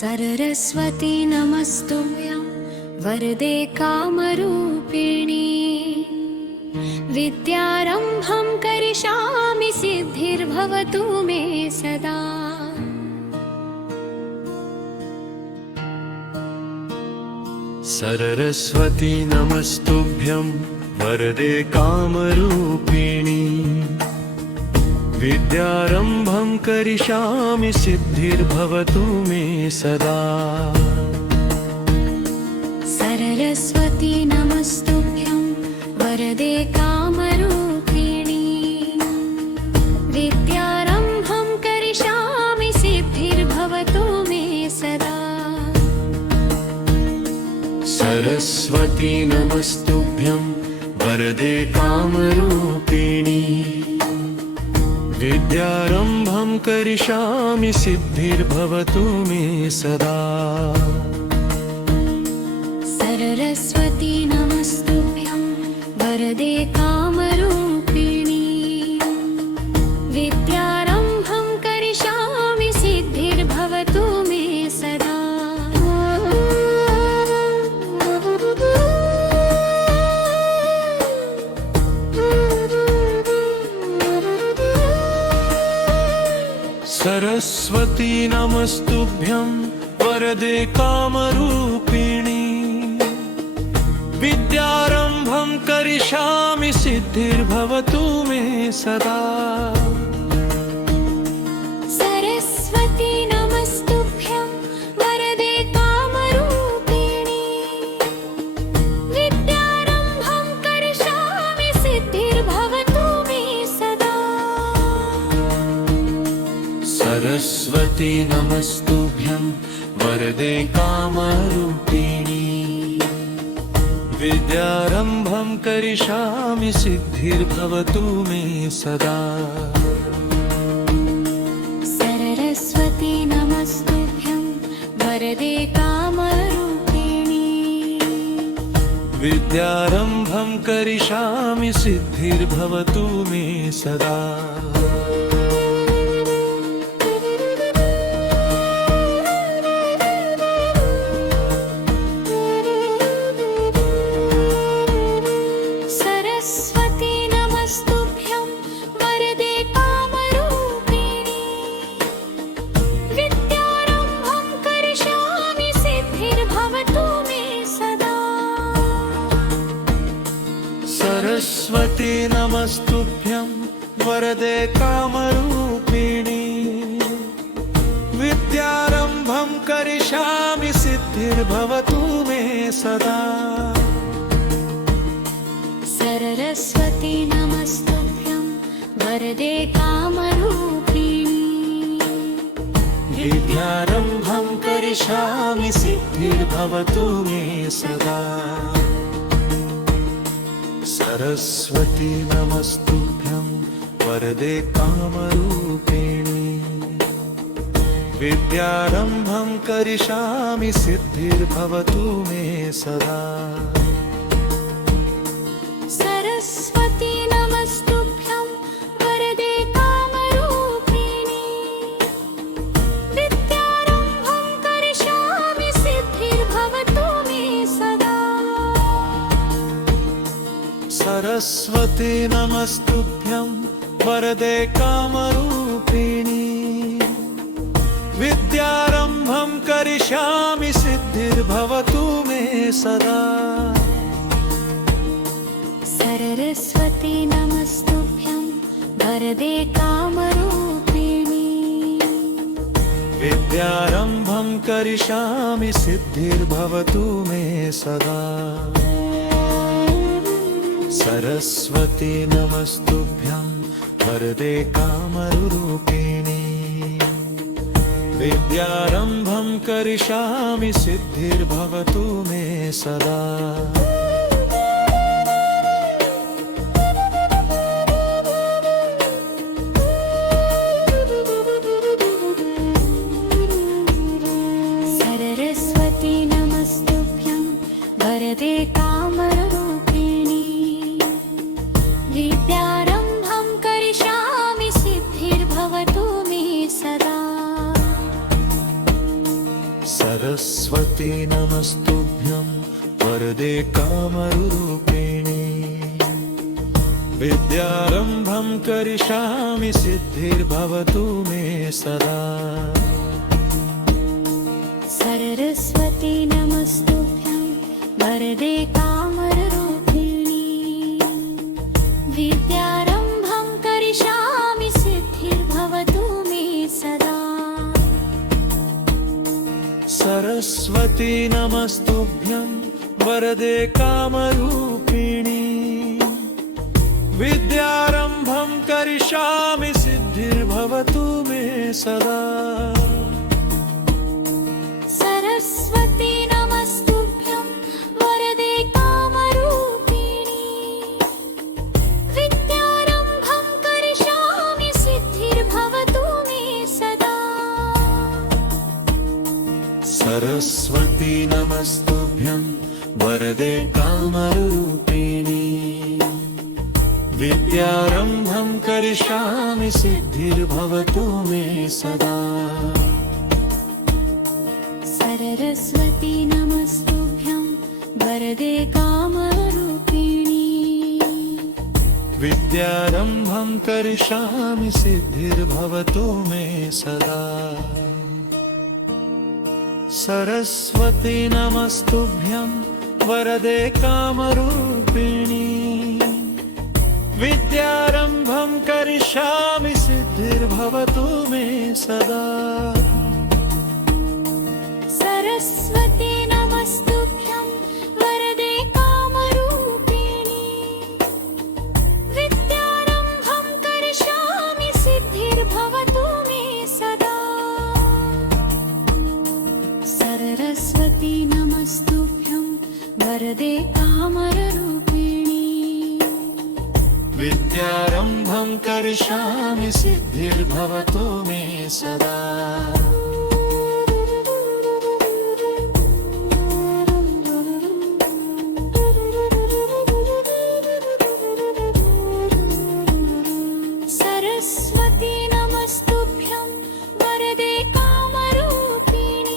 सरस्वती नमस्तुभ्यं वरदे कामरूपिणी विद्यारम्भं करिष्यामि सिद्धिर्भवतु मे सदा। सरस्वती नमस्तुभ्यं वरदे कामरूपिणी विद्यारम्भं करिष्यामि सिद्धिर्भवतु मे सदा। सरस्वती नमस्तुभ्यं वरदे कामरूपिणी विद्यारम्भं करिष्यामि सिद्धिर्भवतु मे सदा। सरस्वती नमस्तुभ्यं वरदे कामरूपिणी विद्यारम्भं करिष्यामि सिद्धिर्भवतु मे सदा। सरस्वती नमस्तुभ्यं वरदे कामरूपिणी विद्यारम्भं करिष्यामि सिद्धिर्भवतु मे सदा। सरस्वती नमस्तुभ्यं वरदे कामरूपिणी विद्यारम्भं करिष्यामि सिद्धिर्भवतु मे सदा। सरस्वती नमस्तुभ्यं वरदे कामरूपिणी विद्यारम्भं करिष्यामि सिद्धिर्भवतु मे सदा। सरस्वती नमस्तुभ्यं वरदे कामरूपिणी विद्यारम्भं करिष्यामि सिद्धिर्भवतु मे सदा। सरस्वती नमस्तुभ्यं वरदे कामरूपिणी विद्यारम्भं करिष्यामि सिद्धिर्भवतु मे सदा। सरस्वती नमस्तुभ्यं वरदे कामरूपिणी विद्यारम्भं करिष्यामि सिद्धिर्भवतु मे सदा। सरस्वती नमस्तुभ्यं वरदे कामरूपिणी विद्यारम्भं करिष्यामि सिद्धिर्भवतु मे सदा। सरस्वती नमस्तुभ्यं वरदे कामरूपिणी विद्यारम्भं करिष्यामि सिद्धिर्भवतु मे सदा। सरस्वती नमस्तुभ्यं वरदे कामरूपिणी विद्यारम्भं करिष्यामि सिद्धिर्भवतु मे सदा। सरस्वती नमस्तुभ्यं वरदे कामरूपिणी विद्यारम्भं करिष्यामि सिद्धिर्भवतु मे सदा। सरस्वती नमस्तुभ्यं वरदे कामरूपिणी विद्यारम्भं करिष्यामि सिद्धिर्भवतु मे सदा। सरस्वती नमस्तुभ्यं वरदे कामरूपिणी विद्यारम्भं करिष्यामि सिद्धिर्भवतु मे सदा। सरस्वती नमस्तुभ्यं वरदे कामरूपिणी विद्यारम्भं करिष्यामि सिद्धिर्भवतु मे सदा। सरस्वती नमस्तुभ्यं वरदे कामरूपिणी विद्यारम्भं करिष्यामि सिद्धिर्भवतु मे सदा। सरस्वती नमस्तुभ्यं वरदे कामरूपिणी विद्यारम्भं करिष्यामि सिद्धिर्भवतु मे सदा सरस्वती नमस्तुभ्यं वरदे कामरूपिणी विद्यारम्भं करिष्यामि सिद्धिर्भवतु मे सदा सरस्वती नमस्तुभ्यं वरदे कामरूपिणी विद्यारम्भं करिष्यामि सिद्धिर्भवतु मे सदा सरस्वती नमस्तुभ्यं वरदे कामरूपिणी विद्यारम्भं करिष्यामि सिद्धिर्भवतु मे सदा सरस्वती नमस्तुभ्यं वरदे कामरूपिणी विद्यारम्भं करिष्यामि सिद्धिर्भवतु मे सदा सरस्वती नमस्तुभ्यं वरदे कामरूपिणी विद्यारम्भं करिष्यामि सिद्धिर्भवतु मे सदा सरस्वती नमस्तुभ्यं वरदे कामरूपिणी विद्यारम्भं करिष्यामि सिद्धिर्भवतु मे सदा सरस्वती नमस्तुभ्यं वरदे कामरूपिणी विद्यारम्भं करिष्यामि सिद्धिर्भवतु मे सदा सरस्वती नमस्तुभ्यं वरदे कामरूपिणी विद्यारम्भं करिष्यामि सिद्धिर्भवतु मे सदा सरस्वती नमस्तुभ्यं वरदे कामरूपिणी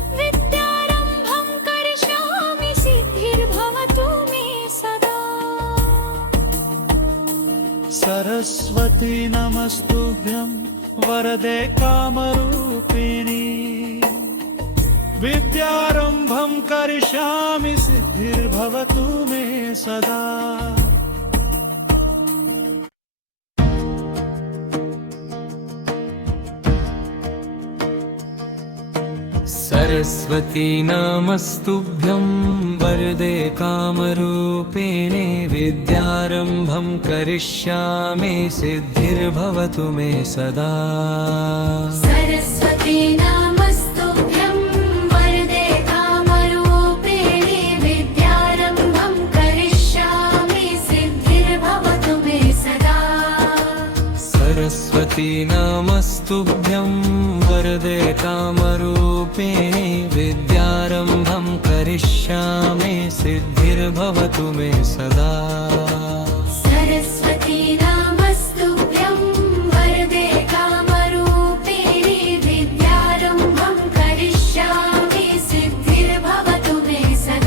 विद्यारम्भं करिष्यामि सिद्धिर्भवतु मे सदा सरस्वती नमस्तुभ्यं वरदे कामरूपिणी विद्यारम्भं करिष्यामि सिद्धिर्भवतु मे सदा सरस्वती नमस्तुभ्यं वरदे कामरूपिणे विद्यारम्भं करिष्यामि सिद्धिर्भवतु मे सदा सरस्वती नमस्तुभ्यं वरदे कामरूपिणी विद्यारम्भं करिष्यामि सिद्धिर्भवतु मे सदा सरस्वती नमस्तुभ्यं वरदे कामरूपिणे विद्यारम्भं करिष्यामि सिद्धिर्भवतु मे सदा सरस्वती नमस्तुभ्यं वरदे कामरूपिणी विद्यारम्भं करिष्यामि सिद्धिर्भवतु मे सदा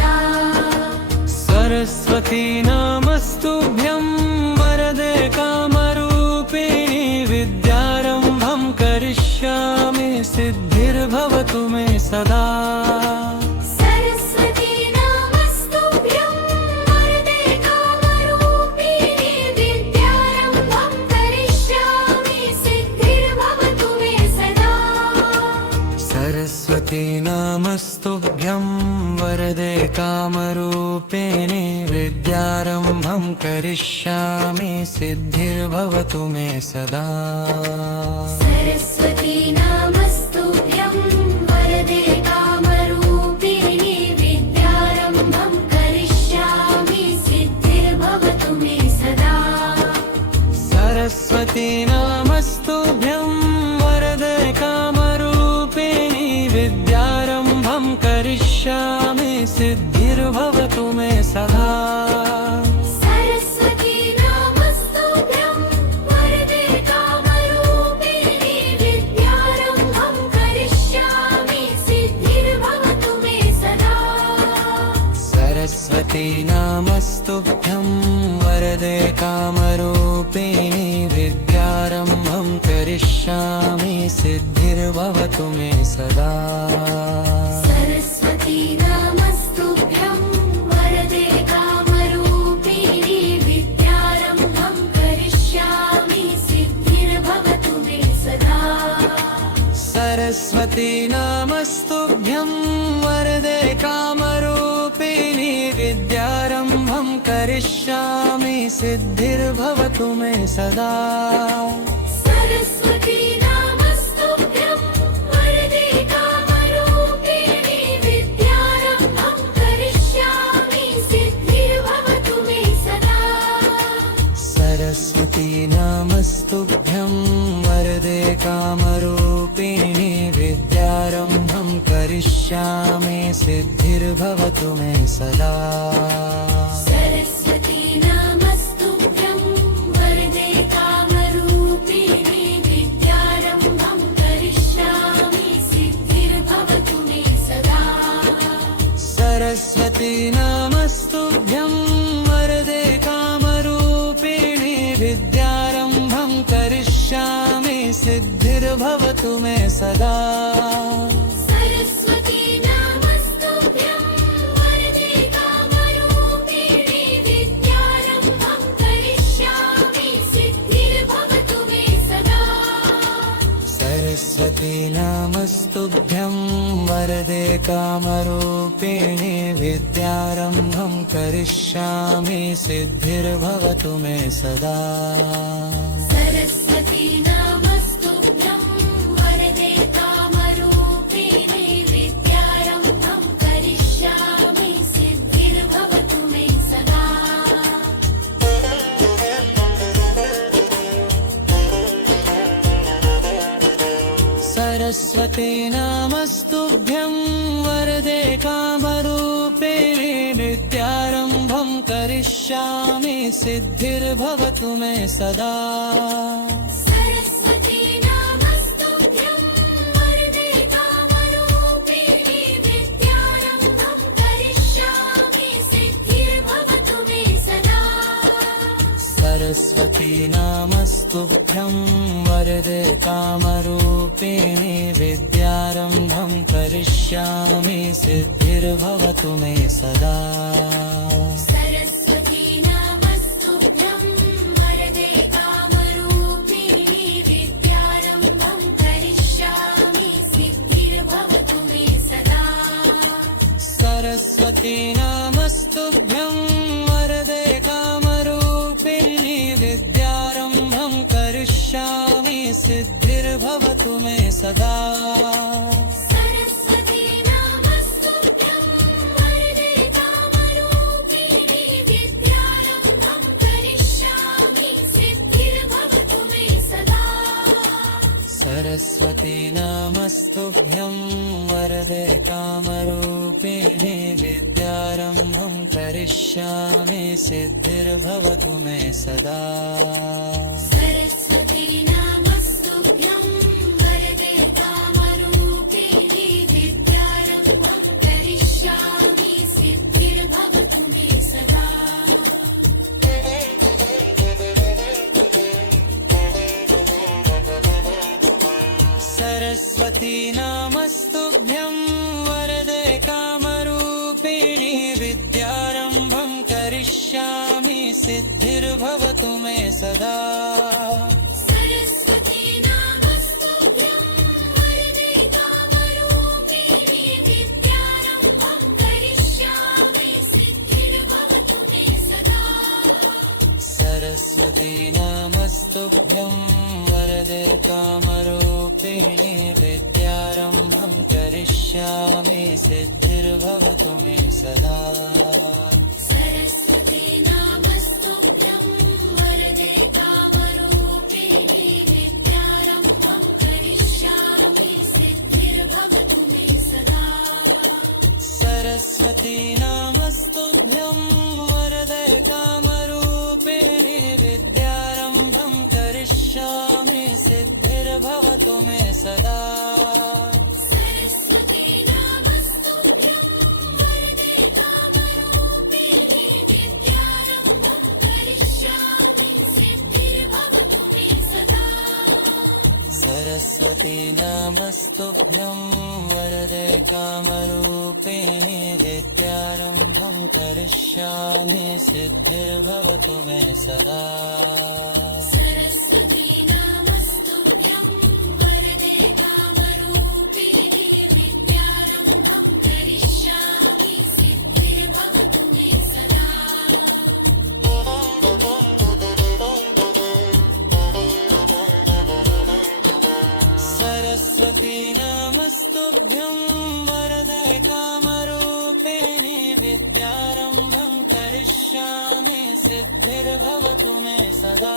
सरस्वती नमस्तुभ्यं वरदे कामरूपिणी विद्यारम्भं करिष्यामि सिद्धिर्भवतु मे सदा सरस्वती नमस्तुभ्यं वरदे कामरूपिणी विद्यारम्भं करिष्यामि सिद्धिर्भवतु मे सदा सरस्वती नमस्तुभ्यं वरदे कामरूपिणे विद्यारम्भं करिष्यामि सिद्धिर्भवतु मे सदा सरस्वती नमस्तुभ्यं वरदे कामरूपिणी विद्यारम्भं करिष्यामि सिद्धिर्भवतु मे सदा सरस्वती नमस्तुभ्यं वरदे कामरूपिणी विद्यारम्भं करिष्यामि सिद्धिर्भवतु मे सदा सरस्वती नमस्तुभ्यं वरदे कामरूपिणी विद्यारम्भं करिष्यामि भवतु मे सदा सरस्वती नमस्तुभ्यं वरदे कामरूपिणी विद्यारम्भं करिष्यामि सिद्धिर्भवतु मे सदा सरस्वती नमस्तुभ्यं वरदे कामरूपिणी विद्यारम्भं करिष्यामि सिद्धिर्भवतु मे सदा सरस्वती नमस्तुभ्यं वरदे कामरूपिणी विद्यारम्भं करिष्यामि सिद्धिर्भवतु मे सदा सरस्वती नमस्तुभ्यं वरदे कामरूपिणी विद्यारम्भं करिष्यामि सिद्धिर्भवतु मे सदा सरस्वती नमस्तुभ्यं वरदे कामरूपिणी विद्यारम्भं करिष्यामि सिद्धिर्भवतु मे सदा सरस्वती नमस्तुभ्यं वरदे कामरूपिणी विद्यारम्भं करिष्यामि सिद्धिर्भवतु मे सदा सरस्वती नमस्तुभ्यं वरदे कामरूपिणी विद्यारम्भं करिष्यामि सिद्धिर्भवतु मे सदा सरस्वती नमस्तुभ्यं वरदे कामरूपिणी विद्यारम्भं करिष्यामि सिद्धिर्भवतु मे सदा सरस्वती नमस्तुभ्यं वरदे कामरूपिणी विद्यारम्भं करिष्यामि सिद्धिर्भवतु मे सदा सरस्वती नमस्तुभ्यं वरदे कामरूपिणी विद्यारम्भं करिष्यामि सिद्धिर्भवतु मे सदा सरस्वती नमस्तुभ्यं वरदे कामरूपिणी विद्यारम्भं करिष्यामि सिद्धिर्भवतु मे सदा सरस्वती नमस्तुभ्यं वरदे कामरूपिणी विद्यारम्भं करिष्यामि सिद्धिर्भवतु मे सदा सरस्वती नमस्तुभ्यं वरदे कामरूपिणी विद्यारम्भं करिष्यामि सिद्धिर्भवतु मे सदा सरस्वती नमस्तुभ्यं वरदे कामरूपिणी विद्यारम्भं करिष्यामि सिद्धिर्भवतु मे सदा सरस्वती नमस्तुभ्यं वरदे कामरूपिणी विद्यारम्भं करिष्यामि सिद्धिर्भवतु मे सदा सरस्वती नमस्तुभ्यं वरदे कामरूपिणी विद्यारम्भं करिष्यामि सिद्धिर्भवतु मे सदा सरस्वती नमस्तुभ्यं वरदे कामरूपिणी विद्यारम्भं करिष्यामि सिद्धिर्भवतु मे सदा सरस्वती नमस्तुभ्यं वरदे कामरूपिणी विद्यारम्भं करिष्यामि सिद्धिर्भवतु मे सदा सरस्वती नमस्तुभ्यं वरदे कामरूपिणी विद्यारम्भं करिष्यामि सिद्धिर्भवतु मे सदा सरस्वती नमस्तुभ्यं वरदे कामरूपिणी विद्यारम्भं करिष्यामि सिद्धिर्भवतु मे सदा सरस्वती नमस्तुभ्यं वरदे कामरूपिणी विद्यारम्भं करिष्यामि सिद्धिर्भवतु मे सदा सरस्वती नमस्तुभ्यं वरदे कामरूपिणी विद्यारम्भं करिष्यामि सिद्धिर्भवतु मे सदा सरस्वती नमस्तुभ्यं वरदे कामरूपिणी विद्यारम्भं करिष्यामि सिद्धिर्भवतु मे सदा सरस्वती नमस्तुभ्यं वरदे कामरूपिणि विद्यारम्भं करिष्यामि सिद्धिर्भवतु मे सदा सरस्वती नमस्तुभ्यं वरदे कामरूपिणि विद्यारम्भं करिष्यामि सिद्धिर्भवतु मे सदा सरस्वती नमस्तुभ्यं वरदे कामरूपिणि विद्यारम्भं करिष्यामि सिद्धिर्भवतु मे सदा।